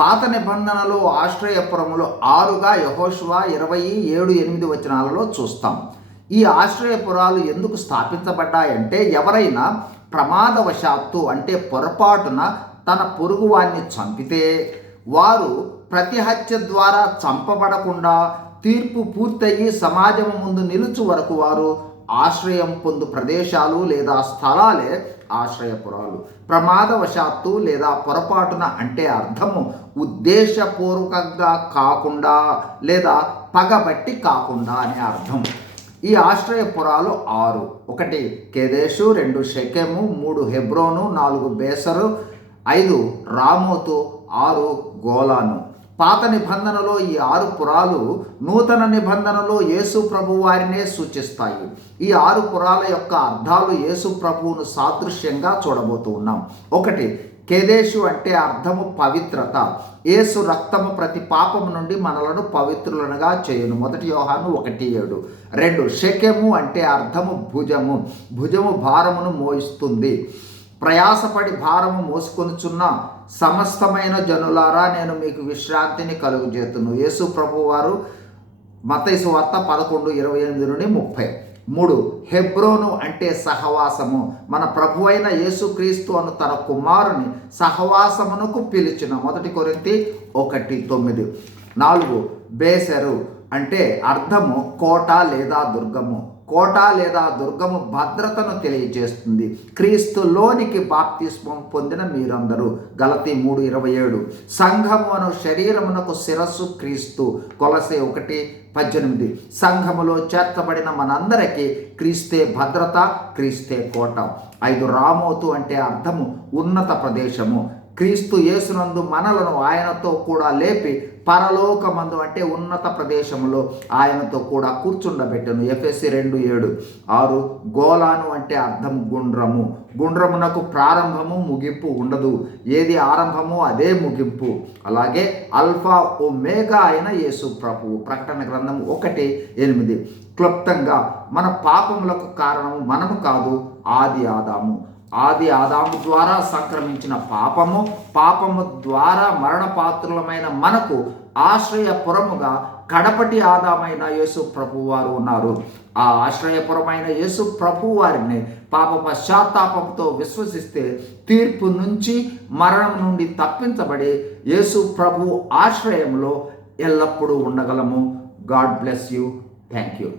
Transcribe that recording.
పాత నిబంధనలు ఆశ్రయపురములు ఆరుగా యహోష్వా ఇరవై ఏడు ఎనిమిది వచనాలలో చూస్తాం. ఈ ఆశ్రయపురాలు ఎందుకు స్థాపించబడ్డాయంటే ఎవరైనా ప్రమాదవశాత్తు అంటే పొరపాటున తన పొరుగువాన్ని చంపితే వారు ప్రతిహత్య ద్వారా చంపబడకుండా తీర్పు పూర్తయి సమాజం ముందు నిలుచు వరకు వారు ఆశ్రయం పొందు ప్రదేశాలు లేదా స్థలాలే ఆశ్రయపురాలు ప్రమాదవశాత్తు లేదా పొరపాటున అంటే అర్థము ఉద్దేశపూర్వకంగా కాకుండా లేదా పగబట్టి కాకుండా అనే అర్థం. ఈ ఆశ్రయపురాలు ఆరు. ఒకటి కేదేశు రెండు షెకెము మూడు హెబ్రోను నాలుగు బేసరు ఐదు రామోతు ఆరు గోలాను. పాత నిబంధనలో ఈ ఆరు పురాలు నూతన నిబంధనలో యేసు ప్రభు వారినే సూచిస్తాయి. ఈ ఆరు పురాల యొక్క అర్థాలు యేసు ప్రభువును సాదృశ్యంగా చూడబోతూ ఉన్నాం. ఒకటి కేదేశు అంటే అర్థము పవిత్రత. యేసు రక్తము ప్రతి పాపము నుండి మనలను పవిత్రులనుగా చేయును. మొదటి యోహాను ఒకటి ఏడు. రెండు శకెము అంటే అర్థము భుజము. భుజము భారమును మోయిస్తుంది. ప్రయాసపడి భారము మోసుకొనుచున్న సమస్తమైన జనులారా నేను మీకు విశ్రాంతిని కలుగుజేతును. యేసు ప్రభు వారు మతైసు వార్త పదకొండు ఇరవై ఎనిమిది నుండి ముప్పై. మూడు హెబ్రోను అంటే సహవాసము. మన ప్రభు అయిన యేసుక్రీస్తు అను తన కుమారుని సహవాసమునకు పిలిచిన మొదటి కొరింతి ఒకటి తొమ్మిది. నాలుగు బేసరు అంటే అర్థము కోట లేదా దుర్గము. కోట లేదా దుర్గము భద్రతను తెలియజేస్తుంది. క్రీస్తులోనికి బాప్తిస్మం పొందిన మీరందరూ. గలతి మూడు ఇరవై ఏడు. సంఘము అను శరీరమునకు శిరస్సు క్రీస్తు. కొలసే ఒకటి పద్దెనిమిది. సంఘములో చేర్చబడిన మనందరికీ క్రీస్తే భద్రత క్రీస్తే కోట. ఐదు రామోతు అంటే అర్థము ఉన్నత ప్రదేశము. క్రీస్తు యేసునందు మనలను ఆయనతో కూడా లేపి పరలోకమందు అంటే ఉన్నత ప్రదేశంలో ఆయనతో కూడా కూర్చుండబెట్టను. ఎఫ్ఎస్సి రెండు ఏడు. ఆరు గోలాను అంటే అర్థం గుండ్రము. గుండ్రమునకు ప్రారంభము ముగింపు ఉండదు. ఏది ఆరంభము అదే ముగింపు. అలాగే అల్ఫా ఓ అయిన యేసు ప్రభువు. ప్రకటన గ్రంథం ఒకటి ఎనిమిది. క్లుప్తంగా మన పాపములకు కారణము మనము కాదు ఆది ఆదాము. ఆది ఆదాము ద్వారా సంక్రమించిన పాపము పాపము ద్వారా మరణపాత్రులమైన మనకు ఆశ్రయపురముగా కడపటి ఆదామైన యేసు ప్రభు వారు ఉన్నారు. ఆ ఆశ్రయపురమైన యేసు ప్రభు వారిని పాప పశ్చాత్తాపంతో విశ్వసిస్తే తీర్పు నుంచి మరణం నుండి తప్పించబడి యేసు ప్రభు ఆశ్రయంలో ఎల్లప్పుడూ ఉండగలము. God bless you. Thank you